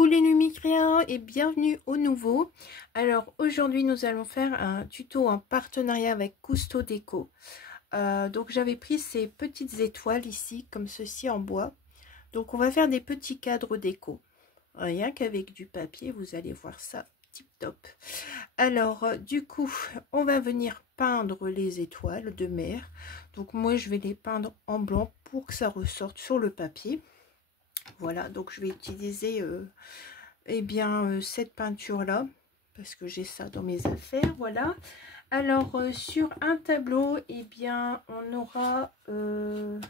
Coucou les Lumicréens et bienvenue au nouveau. Alors aujourd'hui nous allons faire un tuto en partenariat avec Cousteau Déco. Donc j'avais pris ces petites étoiles ici comme ceci en bois. Donc on va faire des petits cadres déco. Rien qu'avec du papier, vous allez voir ça tip top. Alors du coup on va venir peindre les étoiles de mer. Donc moi je vais les peindre en blanc pour que ça ressorte sur le papier. Voilà, donc je vais utiliser cette peinture là parce que j'ai ça dans mes affaires. Voilà, alors sur un tableau on aura une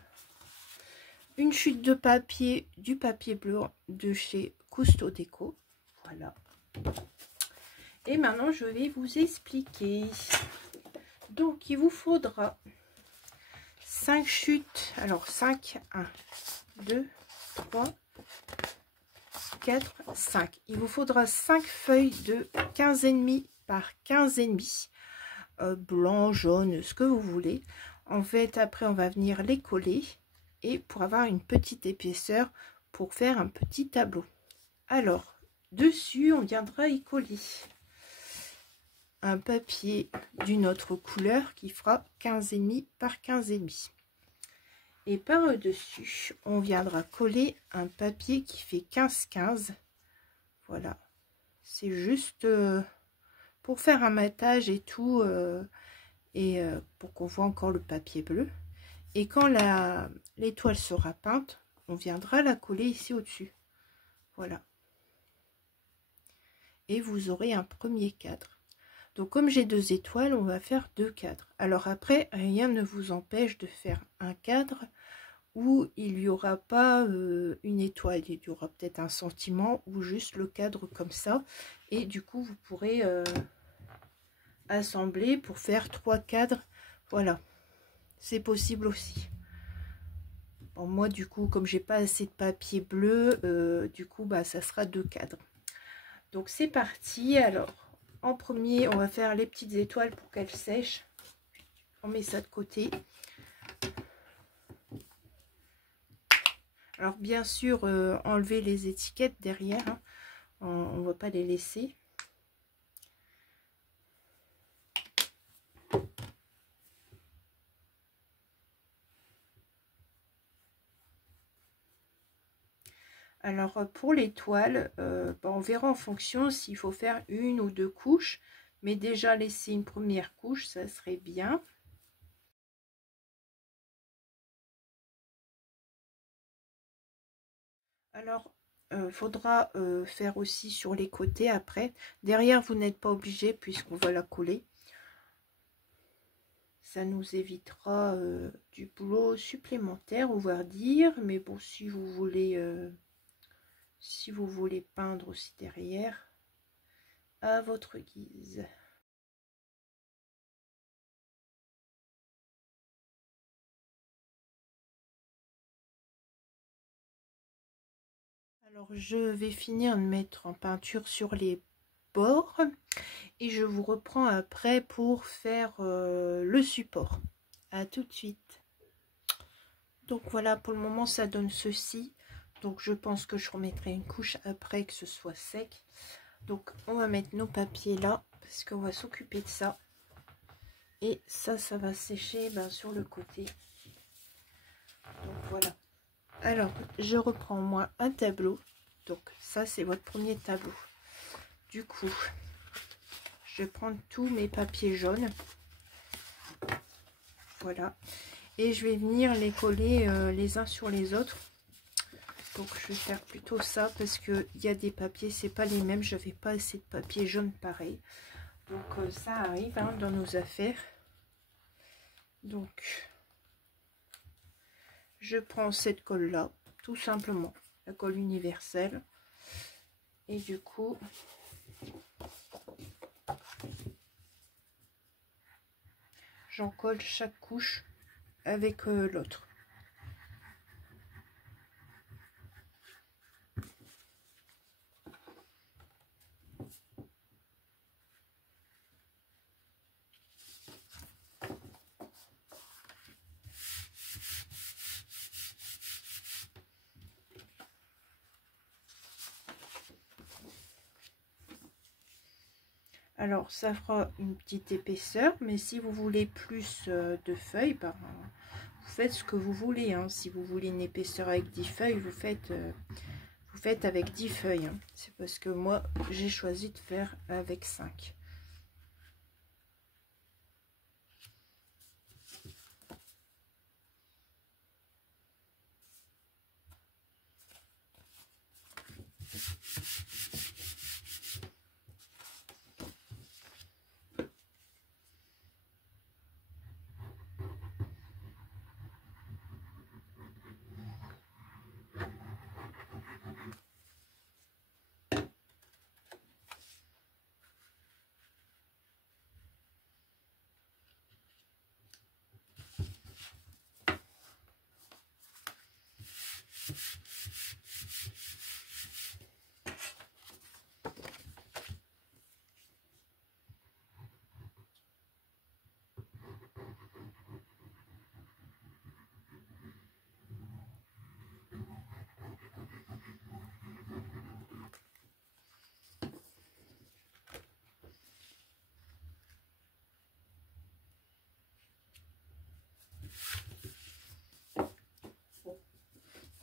chute de papier, du papier bleu de chez Cousteau Déco. Voilà, et maintenant je vais vous expliquer. Donc il vous faudra 5 chutes, alors 5, 1 2 3 4 5. Il vous faudra 5 feuilles de 15,5 par 15,5, blanc, jaune, ce que vous voulez. En fait, après on va venir les coller et pour avoir une petite épaisseur pour faire un petit tableau. Alors dessus on viendra y coller un papier d'une autre couleur qui fera 15,5 par 15,5. Et par dessus on viendra coller un papier qui fait 15-15. Voilà, c'est juste pour faire un matage et tout, pour qu'on voit encore le papier bleu. Et quand l'étoile sera peinte, on viendra la coller ici au dessus. Voilà, et vous aurez un premier cadre. Donc comme j'ai 2 étoiles, on va faire 2 cadres. Alors après, rien ne vous empêche de faire un cadre où il n'y aura pas une étoile, il y aura peut-être un sentiment ou juste le cadre comme ça, et du coup vous pourrez assembler pour faire 3 cadres. Voilà, c'est possible aussi. Bon, moi du coup comme j'ai pas assez de papier bleu, du coup ça sera 2 cadres. Donc c'est parti. Alors en premier on va faire les petites étoiles pour qu'elles sèchent. On met ça de côté. Alors bien sûr, enlever les étiquettes derrière, hein. On ne va pas les laisser. Alors pour l'étoile, on verra en fonction s'il faut faire 1 ou 2 couches, mais déjà laisser une première couche, ça serait bien. Alors faudra faire aussi sur les côtés après. Derrière vous n'êtes pas obligé puisqu'on va la coller. Ça nous évitera du boulot supplémentaire, on va dire. Mais bon, si vous voulez peindre aussi derrière, à votre guise. Alors je vais finir de mettre en peinture sur les bords et je vous reprends après pour faire le support. À tout de suite. Donc voilà, pour le moment ça donne ceci. Donc je pense que je remettrai une couche après que ce soit sec. Donc on va mettre nos papiers là parce qu'on va s'occuper de ça. Et ça va sécher sur le côté. Donc voilà. Alors je reprends moi un tableau. Donc ça c'est votre premier tableau. Du coup je vais prendre tous mes papiers jaunes. Voilà. Et je vais venir les coller les uns sur les autres. Donc je vais faire plutôt ça parce que il y a des papiers, c'est pas les mêmes. J'avais pas assez de papier jaune pareil. Donc ça arrive hein, dans nos affaires. Donc je prends cette colle là, tout simplement, la colle universelle. Et du coup, j'en colle chaque couche avec l'autre. Alors ça fera une petite épaisseur, mais si vous voulez plus de feuilles, ben, vous faites ce que vous voulez, hein. Si vous voulez une épaisseur avec 10 feuilles, vous faites avec 10 feuilles, hein. C'est parce que moi j'ai choisi de faire avec 5.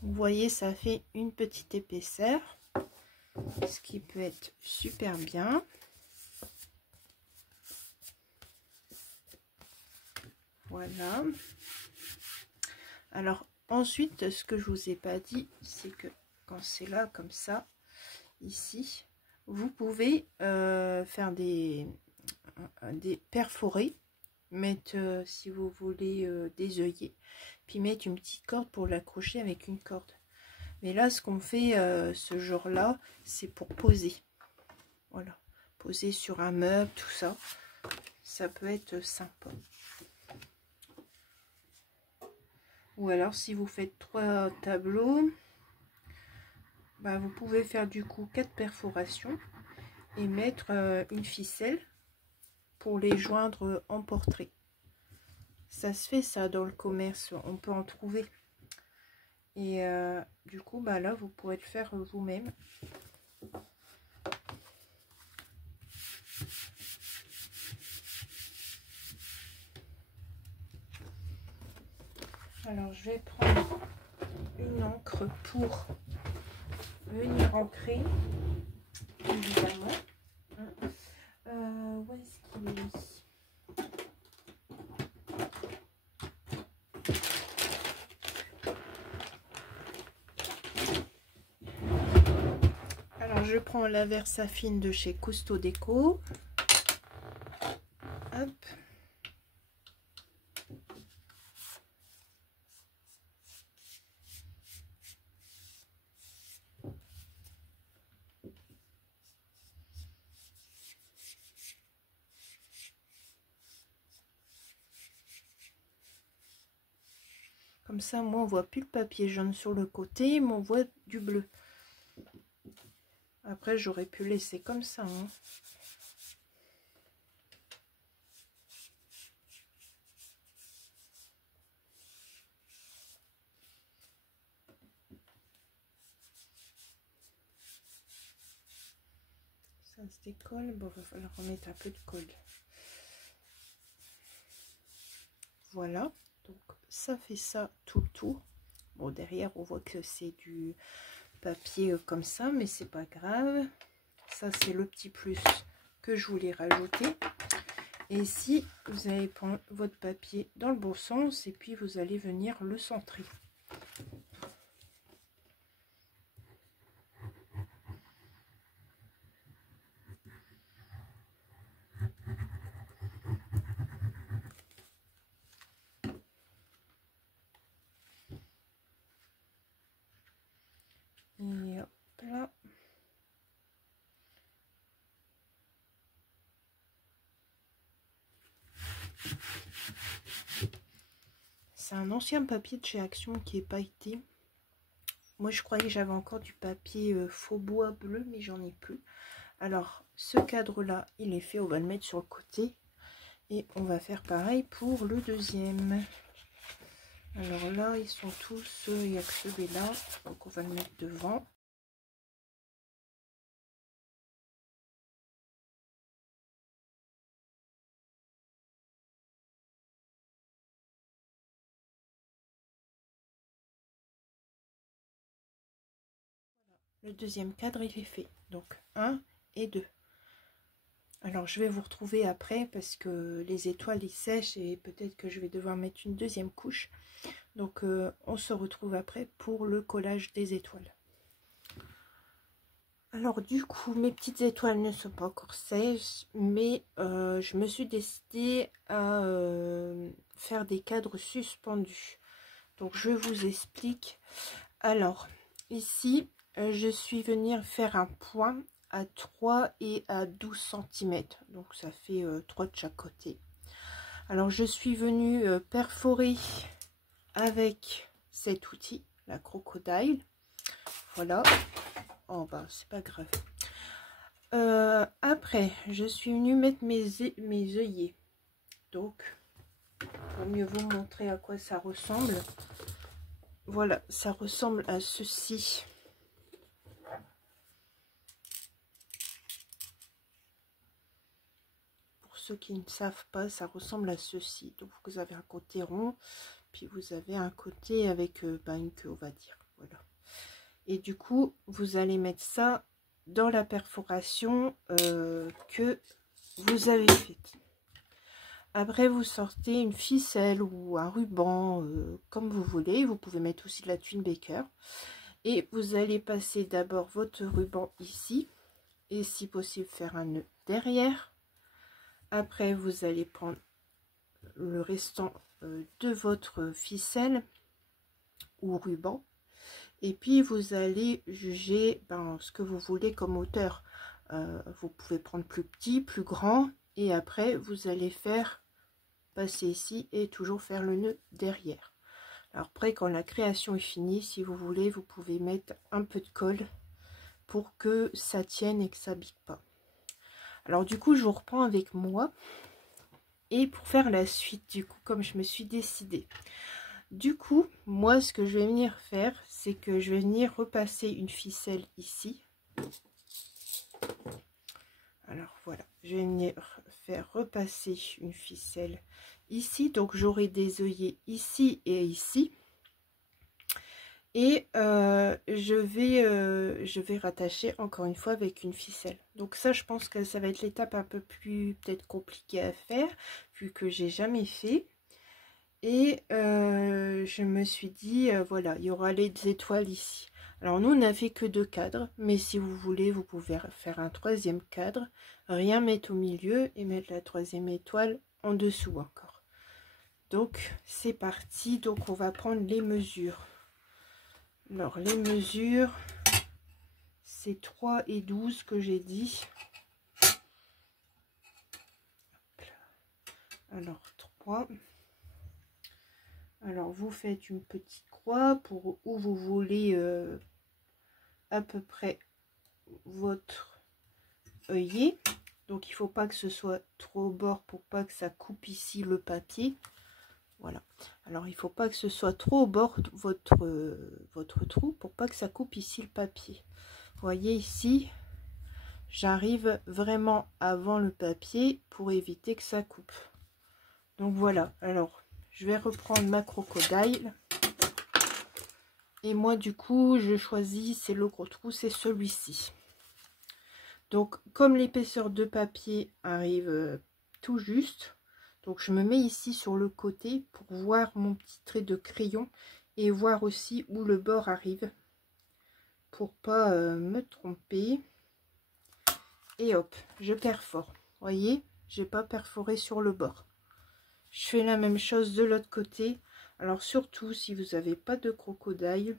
Vous voyez, ça fait une petite épaisseur, ce qui peut être super bien. Voilà. Alors ensuite, ce que je vous ai pas dit, c'est que quand c'est là comme ça, ici, vous pouvez faire des perforés, mettre si vous voulez des œillets, puis mettre une petite corde pour l'accrocher avec une corde. Mais là, ce qu'on fait ce jour-là, c'est pour poser. Voilà, poser sur un meuble, tout ça, ça peut être sympa. Ou alors, si vous faites 3 tableaux, bah, vous pouvez faire du coup 4 perforations et mettre une ficelle pour les joindre en portrait. Ça se fait ça dans le commerce, on peut en trouver. Et du coup, bah là, vous pourrez le faire vous-même. Alors, je vais prendre une encre pour venir ancrer, évidemment. Où est-ce qu'il est? Alors, je prends la Versafine de chez Cousteau Déco. Hop. Comme ça, moi, on voit plus le papier jaune sur le côté, mais on voit du bleu. Après, j'aurais pu laisser comme ça, hein. Ça se décolle. Bon, il va falloir remettre un peu de colle. Voilà. Donc, ça fait ça tout le tour. Bon, derrière, on voit que c'est du papier comme ça, mais c'est pas grave. Ça, c'est le petit plus que je voulais rajouter. Et ici, vous allez prendre votre papier dans le bon sens et puis vous allez venir le centrer. Et hop là. C'est un ancien papier de chez Action qui est pailleté. Moi, je croyais que j'avais encore du papier faux bois bleu, mais j'en ai plus. Alors, ce cadre-là, il est fait. On va le mettre sur le côté. Et on va faire pareil pour le deuxième. Alors là, ils sont tous... il n'y a que celui-là. Donc, on va le mettre devant. Le deuxième cadre, il est fait. Donc 1 et 2. Alors, je vais vous retrouver après parce que les étoiles, ils sèchent et peut-être que je vais devoir mettre une deuxième couche. Donc, on se retrouve après pour le collage des étoiles. Alors, du coup, mes petites étoiles ne sont pas encore sèches, mais je me suis décidée à faire des cadres suspendus. Donc, je vous explique. Alors, ici, je suis venue faire un point à 3 et à 12 cm, donc ça fait 3 de chaque côté. Alors je suis venue perforer avec cet outil, la crocodile, voilà. Oh bah c'est pas grave. Après je suis venue mettre mes œillets, donc pour mieux vous montrer à quoi ça ressemble, voilà, ça ressemble à ceci. Ceux qui ne savent pas, ça ressemble à ceci. Donc vous avez un côté rond, puis vous avez un côté avec une queue, on va dire. Voilà. Et du coup, vous allez mettre ça dans la perforation que vous avez faite. Après, vous sortez une ficelle ou un ruban, comme vous voulez. Vous pouvez mettre aussi de la Twin Baker. Et vous allez passer d'abord votre ruban ici. Et si possible, faire un nœud derrière. Après, vous allez prendre le restant de votre ficelle ou ruban. Et puis, vous allez juger ce que vous voulez comme hauteur. Vous pouvez prendre plus petit, plus grand. Et après, vous allez faire passer ici et toujours faire le nœud derrière. Alors après, quand la création est finie, si vous voulez, vous pouvez mettre un peu de colle pour que ça tienne et que ça pique pas. Alors du coup, je vous reprends avec moi. Et pour faire la suite, du coup, comme je me suis décidée. Du coup, moi, ce que je vais venir faire, c'est que je vais venir repasser une ficelle ici. Alors, voilà. Je vais venir faire repasser une ficelle ici. Donc, j'aurai des œillets ici et ici. Et je vais rattacher encore une fois avec une ficelle. Donc ça, je pense que ça va être l'étape un peu plus peut-être compliquée à faire, vu que j'ai jamais fait. Et je me suis dit, voilà, il y aura les étoiles ici. Alors nous, on n'a fait que 2 cadres, mais si vous voulez, vous pouvez faire un 3e cadre, rien mettre au milieu et mettre la 3e étoile en dessous encore. Donc c'est parti, donc on va prendre les mesures. Alors, les mesures, c'est 3 et 12 que j'ai dit. Alors, 3. Alors, vous faites une petite croix pour où vous voulez à peu près votre œillet. Donc, il ne faut pas que ce soit trop au bord pour pas que ça coupe ici le papier. Voilà. Alors, il ne faut pas que ce soit trop au bord de votre trou pour pas que ça coupe ici le papier. Vous voyez ici, j'arrive vraiment avant le papier pour éviter que ça coupe. Donc voilà. Alors, je vais reprendre ma crocodile. Et moi, du coup, je choisis, c'est le gros trou, c'est celui-ci. Donc, comme l'épaisseur de papier arrive tout juste, donc je me mets ici sur le côté pour voir mon petit trait de crayon et voir aussi où le bord arrive pour pas me tromper. Et hop, je perfore. Vous voyez, j'ai pas perforé sur le bord. Je fais la même chose de l'autre côté. Alors surtout si vous n'avez pas de crocodile,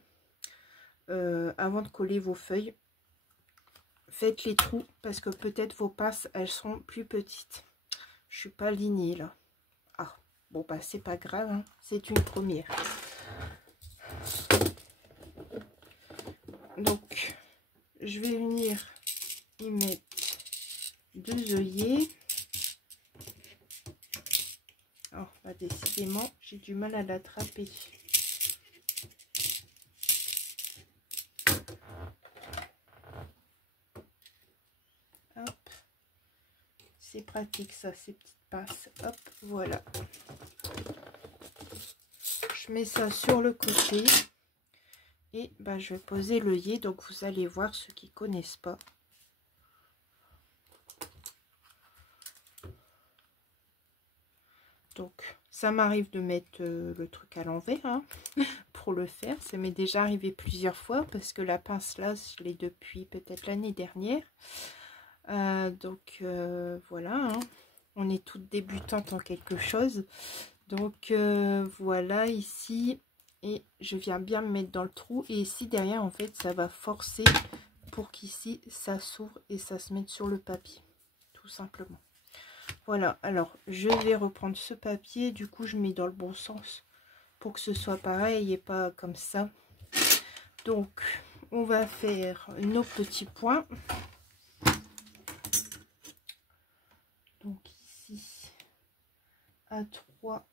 avant de coller vos feuilles, faites les trous parce que peut-être vos passes elles sont plus petites. Je suis pas alignée là. Ah, bon bah c'est pas grave, hein, c'est une première. Donc je vais venir y mettre 2 œillets. Oh, bah décidément j'ai du mal à l'attraper. Hop, c'est pratique ça, ces petites passes. Hop, voilà. Je mets ça sur le côté Et ben, je vais poser l'œillet, donc vous allez voir ceux qui connaissent pas. Donc ça m'arrive de mettre le truc à l'envers hein, pour le faire. Ça m'est déjà arrivé plusieurs fois parce que la pince là, je l'ai depuis peut-être l'année dernière. Donc voilà, hein. On est toutes débutantes en quelque chose. Donc voilà ici. Et je viens bien me mettre dans le trou. Et ici derrière, en fait, ça va forcer pour qu'ici, ça s'ouvre et ça se mette sur le papier. Tout simplement. Voilà. Alors, je vais reprendre ce papier. Du coup, je mets dans le bon sens pour que ce soit pareil et pas comme ça. Donc, on va faire nos petits points. Donc, ici, à 3.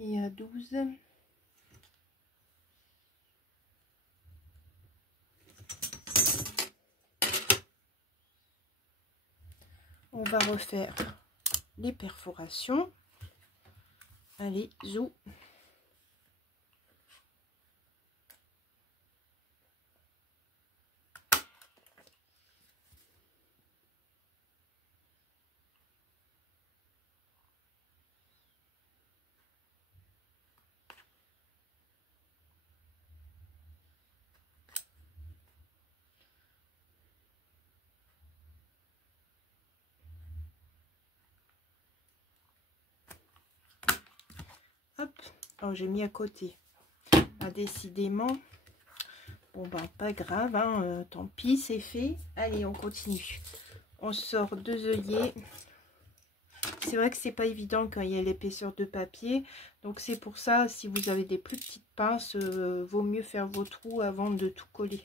Et à 12. On va refaire les perforations. Allez, zou. Hop, alors j'ai mis à côté. Ah, décidément, bon ben pas grave, hein, tant pis, c'est fait. Allez, on continue. On sort 2 œillets. C'est vrai que c'est pas évident quand il y a l'épaisseur de papier, donc c'est pour ça, si vous avez des plus petites pinces, vaut mieux faire vos trous avant de tout coller.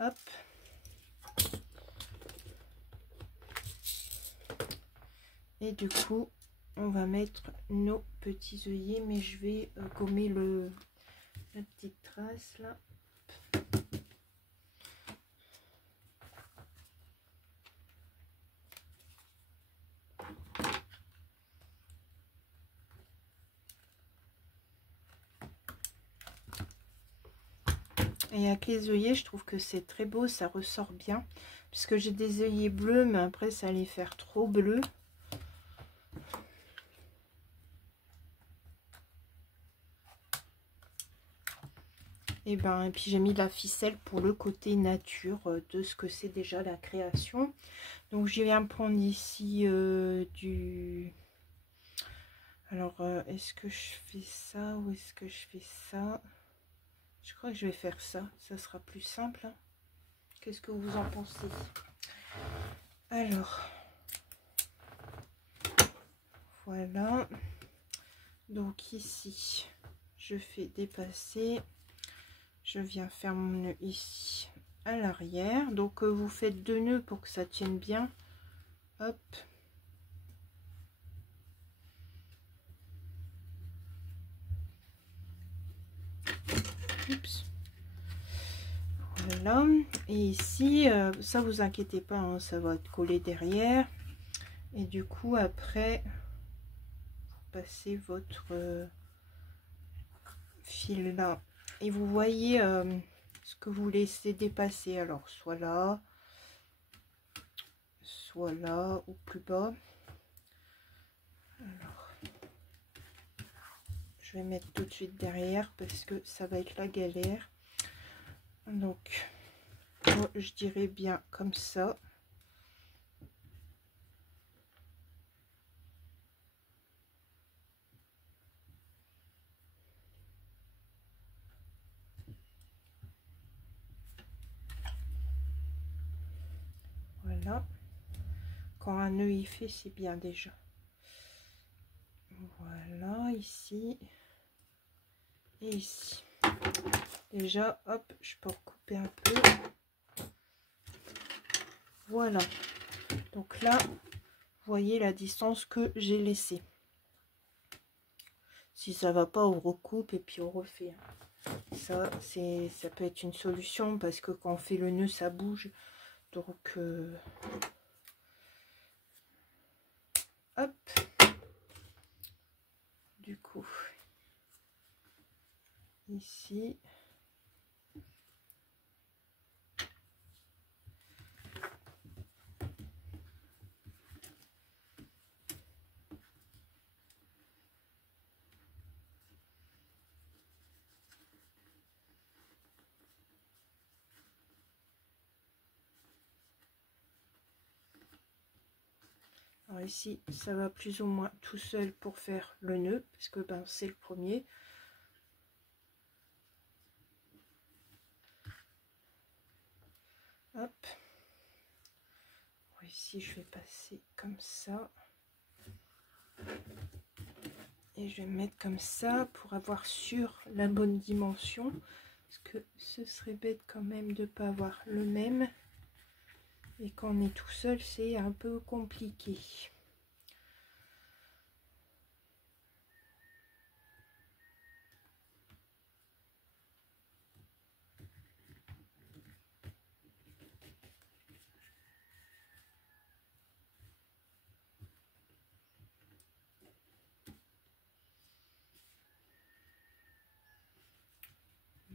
Hop. Et du coup, on va mettre nos petits œillets, mais je vais gommer la petite trace là. Et avec les œillets, je trouve que c'est très beau, ça ressort bien. Puisque j'ai des œillets bleus, mais après ça allait faire trop bleu. Et puis j'ai mis de la ficelle pour le côté nature de ce que c'est déjà la création. Donc je viens prendre ici du... Alors est-ce que je fais ça ou est-ce que je fais ça? Je crois que je vais faire ça, ça sera plus simple. Hein. Qu'est-ce que vous en pensez? Alors, voilà. Donc ici, je fais dépasser. Je viens faire mon nœud ici à l'arrière. Donc vous faites 2 nœuds pour que ça tienne bien. Hop. Oups. Voilà. Et ici, ça vous inquiétez pas, hein, ça va être collé derrière. Et du coup, après, vous passez votre fil là. Et vous voyez ce que vous laissez dépasser. Alors, soit là ou plus bas. Alors, je vais mettre tout de suite derrière parce que ça va être la galère. Donc, je dirais bien comme ça. Voilà. Quand un nœud il fait, c'est bien déjà. Voilà, ici et ici. Déjà, hop, je peux recouper un peu. Voilà. Donc là, vous voyez la distance que j'ai laissée. Si ça va pas, on recoupe et puis on refait. Ça peut être une solution parce que quand on fait le nœud, ça bouge. Donc, hop. ici. Alors ici, ça va plus ou moins tout seul pour faire le nœud, parce que ben, c'est le premier. Hop. Ici, je vais passer comme ça. Et je vais me mettre comme ça pour avoir sur la bonne dimension. Parce que ce serait bête quand même de ne pas avoir le même. Et quand on est tout seul, c'est un peu compliqué.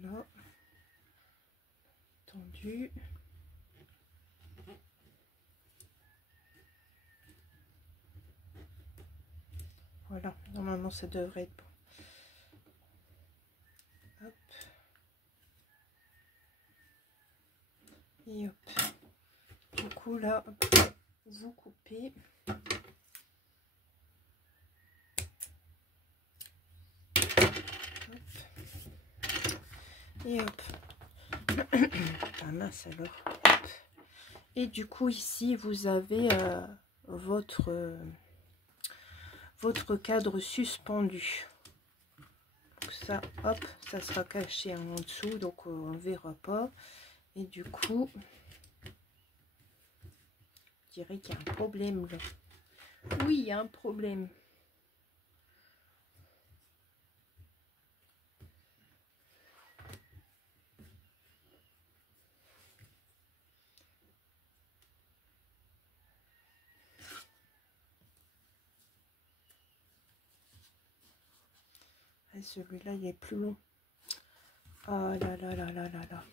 Là, tendu. Voilà, normalement ça devrait être bon. Hop. Et hop. Du coup là, vous coupez. Hop. Et hop. Ah mince alors. Hop. Et du coup ici vous avez votre cadre suspendu. Donc ça, hop, ça sera caché en dessous, donc on ne verra pas. Et du coup, je dirais qu'il y a un problème là. Oui, il y a un problème. Celui-là, il est plus long. Oh là là là là là là.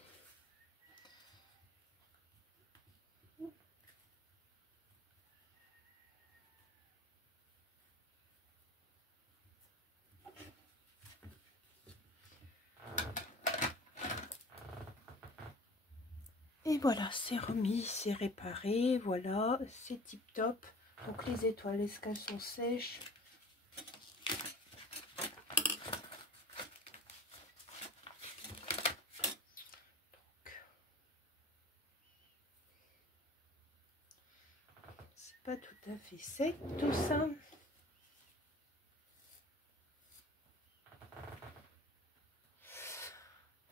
Et voilà, c'est remis, c'est réparé. Voilà, c'est tip top. Donc les étoiles, est-ce qu'elles sont sèches? C'est pas tout à fait sec tout ça.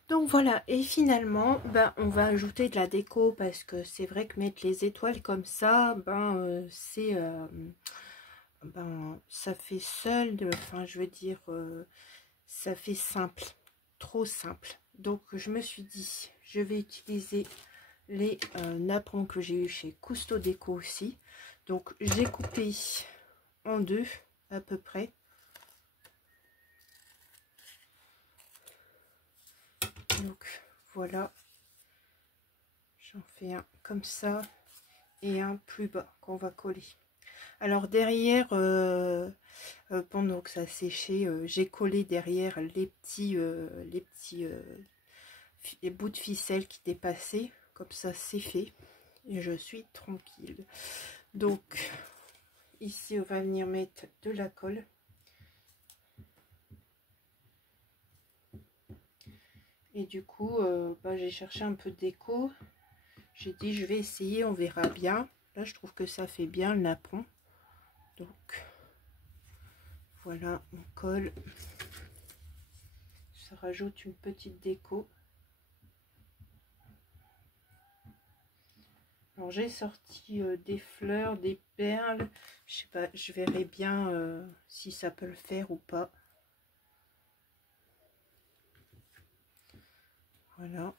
Donc voilà, et finalement, ben, on va ajouter de la déco parce que c'est vrai que mettre les étoiles comme ça, ben, ben, ça fait seul, enfin je veux dire, ça fait simple, trop simple. Donc je me suis dit, je vais utiliser les napperons que j'ai eu chez Cousteau Déco aussi. Donc j'ai coupé en deux à peu près. Donc voilà, j'en fais un comme ça et un plus bas qu'on va coller. Alors derrière, pendant que ça séchait, j'ai collé derrière les bouts de ficelle qui dépassaient. Comme ça c'est fait et je suis tranquille. Donc ici on va venir mettre de la colle. Et du coup, bah, j'ai cherché un peu de déco. J'ai dit, je vais essayer, on verra bien. Là, je trouve que ça fait bien le napperon. Donc, voilà, on colle. Ça rajoute une petite déco. Alors, j'ai sorti des fleurs, des perles. Je sais pas, je verrai bien si ça peut le faire ou pas. Voilà.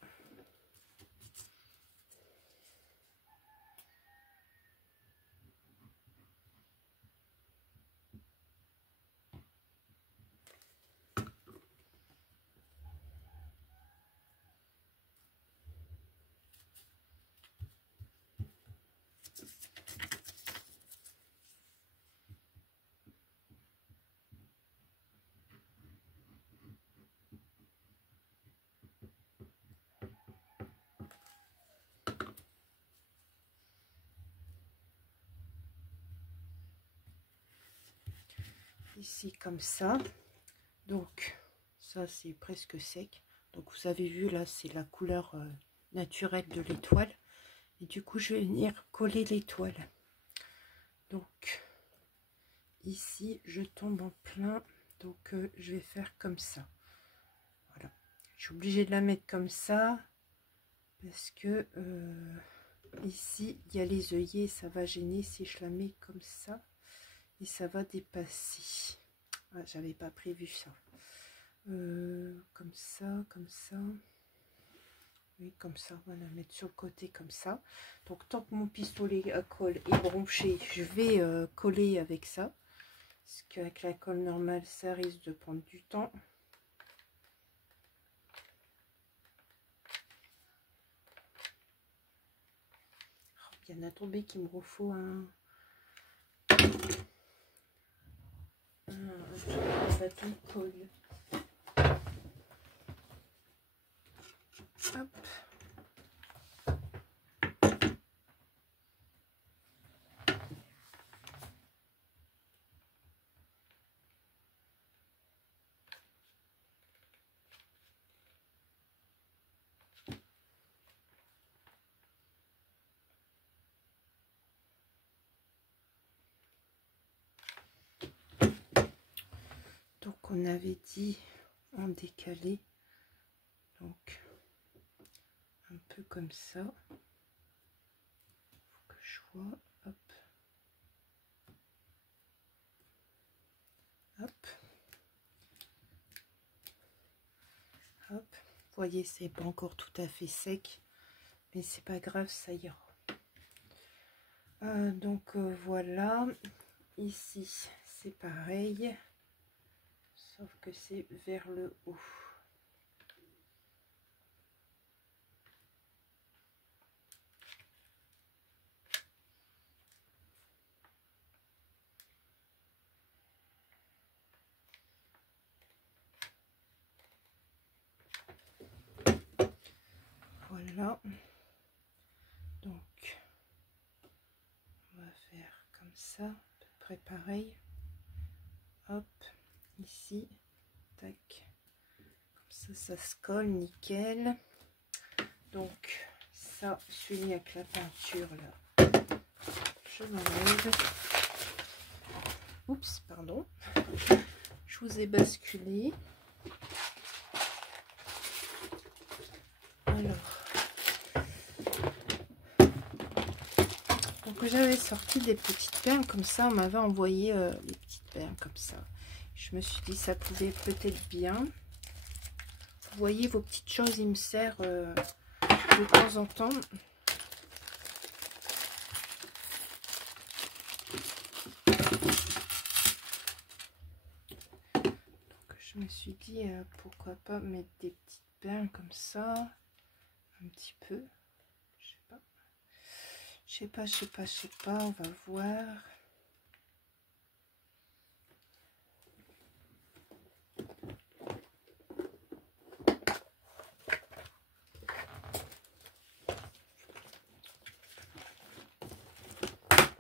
ici comme ça. Donc ça c'est presque sec. Donc vous avez vu là, c'est la couleur naturelle de l'étoile. Et du coup je vais venir coller l'étoile. Donc ici je tombe en plein, donc je vais faire comme ça. Voilà, je suis obligée de la mettre comme ça parce que ici il y a les œillets, ça va gêner si je la mets comme ça et ça va dépasser. Ah, j'avais pas prévu ça. Comme ça, comme ça. Oui, comme ça, on va la mettre sur le côté comme ça. Donc tant que mon pistolet à colle est branché, je vais coller avec ça. Parce qu'avec la colle normale, ça risque de prendre du temps. Oh, il y en a tombé qu'il me refaut un bâton de colle. Hop. Donc on avait dit en décalé, donc un peu comme ça. Faut que je vois, hop, hop, hop. Vous voyez, c'est pas encore tout à fait sec, mais c'est pas grave, ça ira. Donc voilà, ici c'est pareil, sauf que c'est vers le haut. Voilà, donc on va faire comme ça, à peu près pareil. Hop, ici, tac, comme ça se colle nickel. Donc ça, celui avec la peinture là, je l'enlève. Oups, pardon, je vous ai basculé. Alors, donc j'avais sorti des petites perles comme ça, on m'avait envoyé des petites perles comme ça. Je me suis dit ça pouvait peut-être bien. Vous voyez, vos petites choses, il me sert de temps en temps. Donc je me suis dit pourquoi pas mettre des petites perles comme ça, un petit peu. Je sais pas, on va voir.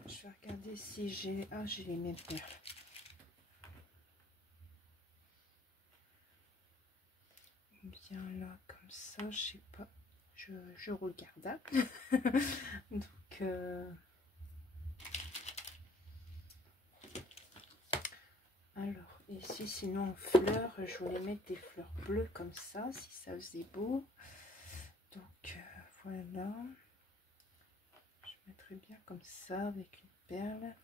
Je vais regarder si j'ai... Ah, j'ai les mêmes perles. Bien là, comme ça, je sais pas. Je regarde. Hein. Donc... Alors, ici, sinon en fleurs, je voulais mettre des fleurs bleues comme ça, si ça faisait beau. Donc, voilà. Je mettrais bien comme ça, avec une perle.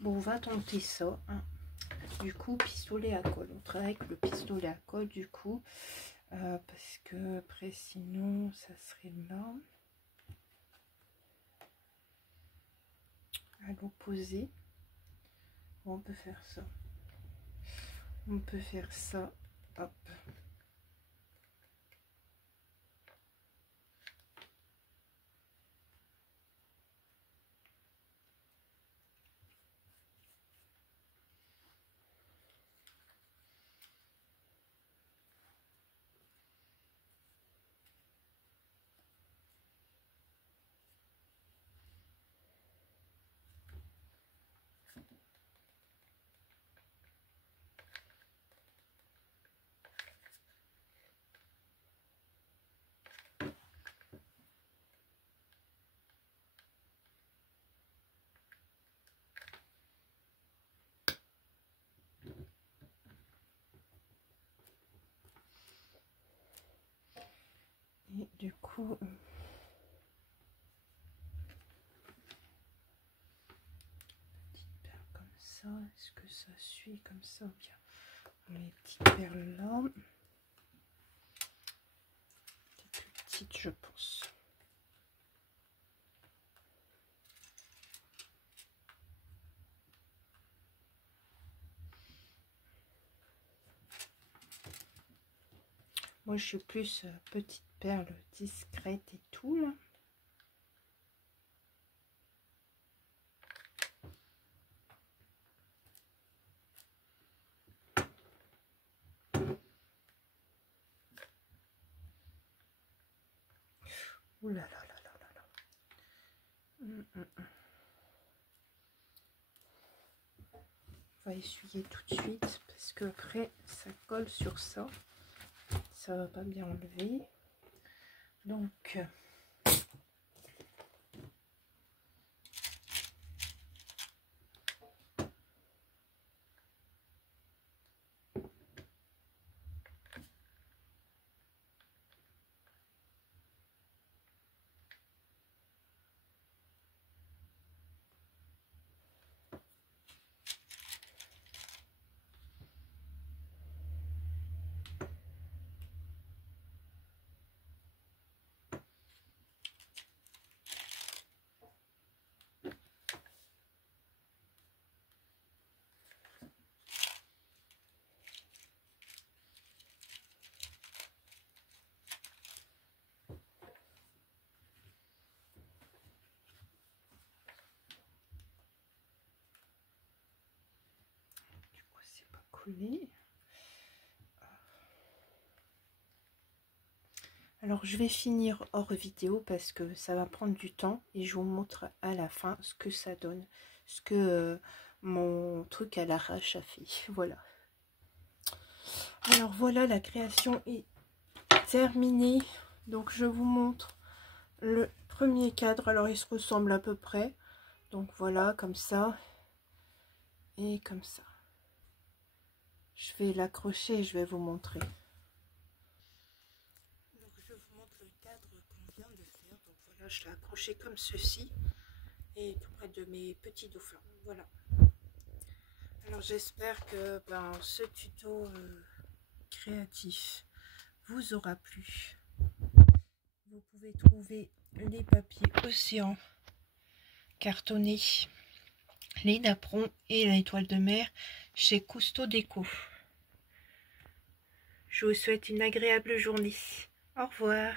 Bon, on va tenter ça. Hein. Du coup, pistolet à colle. On travaille avec le pistolet à colle, du coup. Parce que après, sinon, ça serait là. À l'opposé. On peut faire ça. On peut faire ça. Hop. coup, petite perle comme ça. Est-ce que ça suit comme ça bien? Les petites perles là. Plus petites, je pense. Moi, je suis plus petite perle discrète et tout là. Ouh là là là là là là. On va essuyer tout de suite parce que après ça colle sur ça. Ça va pas bien enlever. Donc du coup c'est pas collé. Alors je vais finir hors vidéo parce que ça va prendre du temps et je vous montre à la fin ce que ça donne, ce que mon truc à l'arrache a fait. Voilà. Alors voilà, la création est terminée. Donc je vous montre le premier cadre. Alors il se ressemble à peu près. Donc voilà, comme ça et comme ça. Je vais l'accrocher et je vais vous montrer. Donc je vous montre le cadre qu'on vient de faire. Donc voilà, je l'ai accroché comme ceci et tout près de mes petits dauphins. Voilà. Alors j'espère que ce tuto créatif vous aura plu. Vous pouvez trouver les papiers océan cartonnés, les napperons et l'étoile de mer chez Cousteau Déco. Je vous souhaite une agréable journée. Au revoir.